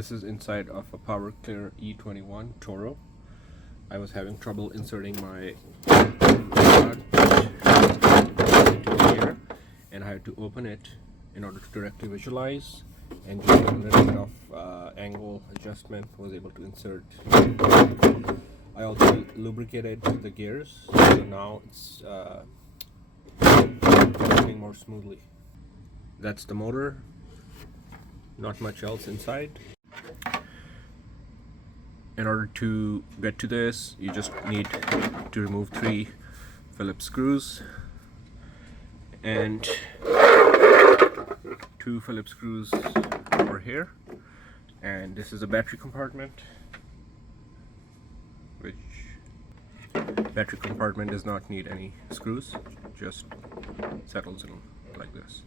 This is inside of a Power Clear e21 Toro. I was having trouble inserting my rod into here, and I had to open it in order to directly visualize, and just a little bit of angle adjustment was able to insert. I also lubricated the gears, so now it's working more smoothly. That's the motor, not much else inside. In order to get to this, you just need to remove 3 Phillips screws and 2 Phillips screws over here, and this is a battery compartment, which battery compartment does not need any screws, just settles in like this.